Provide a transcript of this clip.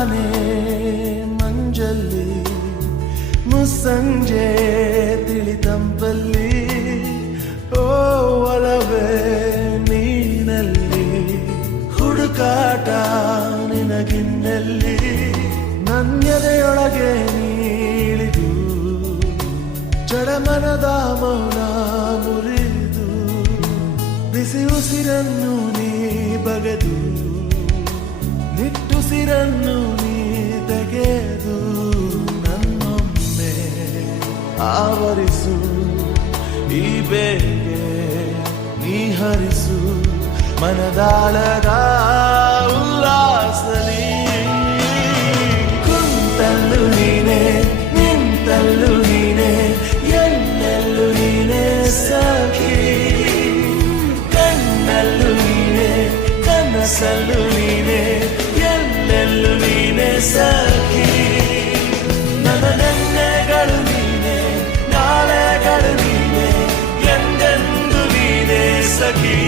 ತಾನೇ ಮಂಜಲ್ಲಿ ಮುಸ್ಸಂಜೆ ತಿಳಿತಂಪಲ್ಲಿ ಓ ಒಲವೇ ನೀನಲ್ಲಿ ಹುಡುಕಾಟ ನಿನಗಿನ್ನಲ್ಲಿ ನನ್ಯದೆಯೊಳಗೆ ನೀಳಿದು ಜಡಮನದ ಮೌನ ಮುರಿದು ಬಿಸಿ ಉಸಿರನ್ನು ನೀ ಬಗೆದು ನಿಟ್ಟುಸಿರನ್ನು ನೀ ತೆಗೆದು ನನ್ನೊಮ್ಮೆ ಆವರಿಸು ಈ ಬೇಗೆ ನೀ ಹರಿಸು ಮನದಾಳದ ಉಲ್ಲಾಸಲಿ ಕುಂತಲ್ಲು ನೀನೆ ನಿಂತಲ್ಲು ನೀನೆ ಎಲ್ಲೆಲ್ಲೂ ನೀನೆ ಸಖಿ ಕಣ್ಣಲ್ಲೂ ನೀನೆ ಕನಸಲ್ಲೂ ನೀನೆ ಎಲ್ಲೆಲ್ಲೂ ನೀನೆ ಸಖಿ ನನ್ನ ನೆನ್ನೆಗಳು ನೀನೆ ನಾಳೆಗಳು ನೀನೆ ಎಂದೆಂದು ನೀನೆ ಸಖಿ